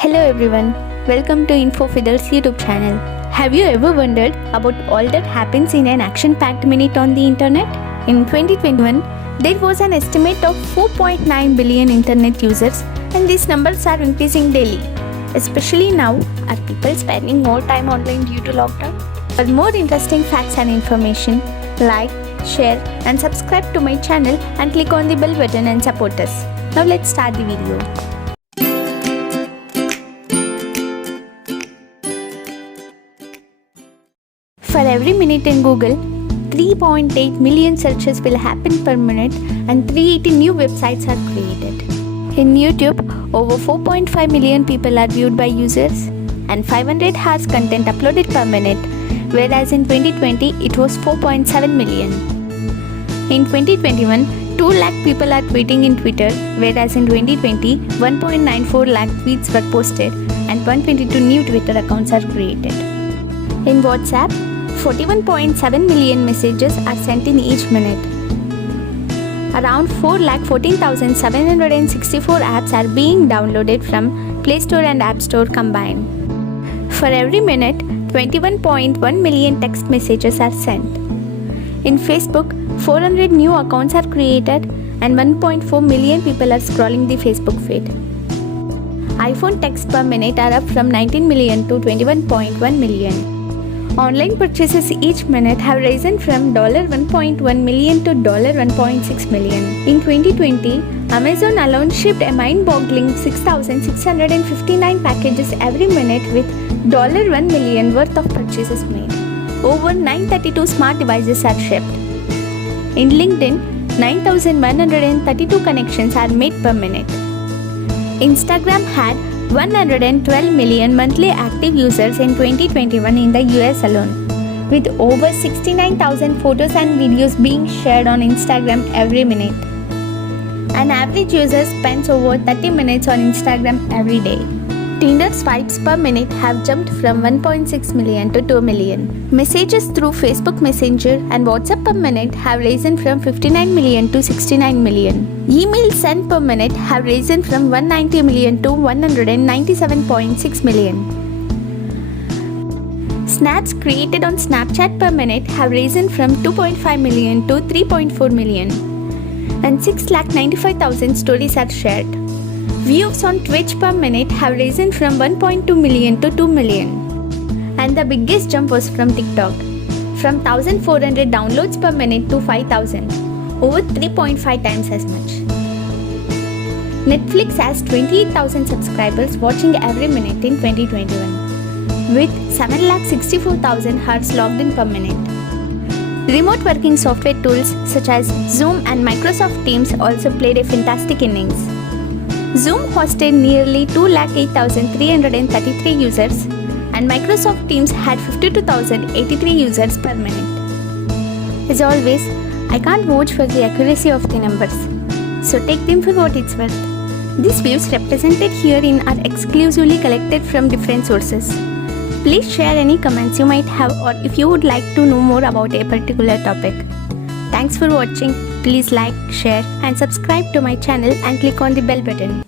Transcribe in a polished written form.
Hello everyone, welcome to Infotainment's YouTube channel. Have you ever wondered about all that happens in an action-packed minute on the internet? In 2021, there was an estimate of 4.9 billion internet users, and these numbers are increasing daily. Especially now, are people spending more time online due to lockdown? For more interesting facts and information, like, share and subscribe to my channel and click on the bell button and support us. Now let's start the video. For every minute in Google, 3.8 million searches will happen per minute and 380 new websites are created. In YouTube, over 4.5 million people are viewed by users and 500 hours content uploaded per minute, whereas in 2020 it was 4.7 million. In 2021, 2 lakh people are tweeting in Twitter, whereas in 2020, 1.94 lakh tweets were posted and 122 new Twitter accounts are created. In WhatsApp, 41.7 million messages are sent in each minute. Around 4,14,764 apps are being downloaded from Play Store and App Store combined. For every minute, 21.1 million text messages are sent. In Facebook, 400 new accounts are created and 1.4 million people are scrolling the Facebook feed. iPhone texts per minute are up from 19 million to 21.1 million. Online purchases each minute have risen from $1.1 million to $1.6 million. In 2020, Amazon alone shipped a mind-boggling 6,659 packages every minute with $1 million worth of purchases made. Over 932 smart devices are shipped. In LinkedIn, 9,132 connections are made per minute. Instagram had 112 million monthly active users in 2021 in the US alone, with over 69,000 photos and videos being shared on Instagram every minute. An average user spends over 30 minutes on Instagram every day. Tinder swipes per minute have jumped from 1.6 million to 2 million. Messages through Facebook Messenger and WhatsApp per minute have risen from 59 million to 69 million. Emails sent per minute have risen from 190 million to 197.6 million. Snaps created on Snapchat per minute have risen from 2.5 million to 3.4 million. And 6,95,000 stories are shared. Views on Twitch per minute have risen from 1.2 million to 2 million. And the biggest jump was from TikTok, from 1,400 downloads per minute to 5,000, over 3.5 times as much. Netflix has 28,000 subscribers watching every minute in 2021, with 7,64,000 hours logged in per minute. Remote working software tools such as Zoom and Microsoft Teams also played a fantastic innings. Zoom hosted nearly 208,333 users and Microsoft Teams had 52,083 users per minute. As always, I can't vouch for the accuracy of the numbers, so take them for what it's worth. These views represented herein are exclusively collected from different sources. Please share any comments you might have or if you would like to know more about a particular topic. Thanks for watching. Please like, share and subscribe to my channel and click on the bell button.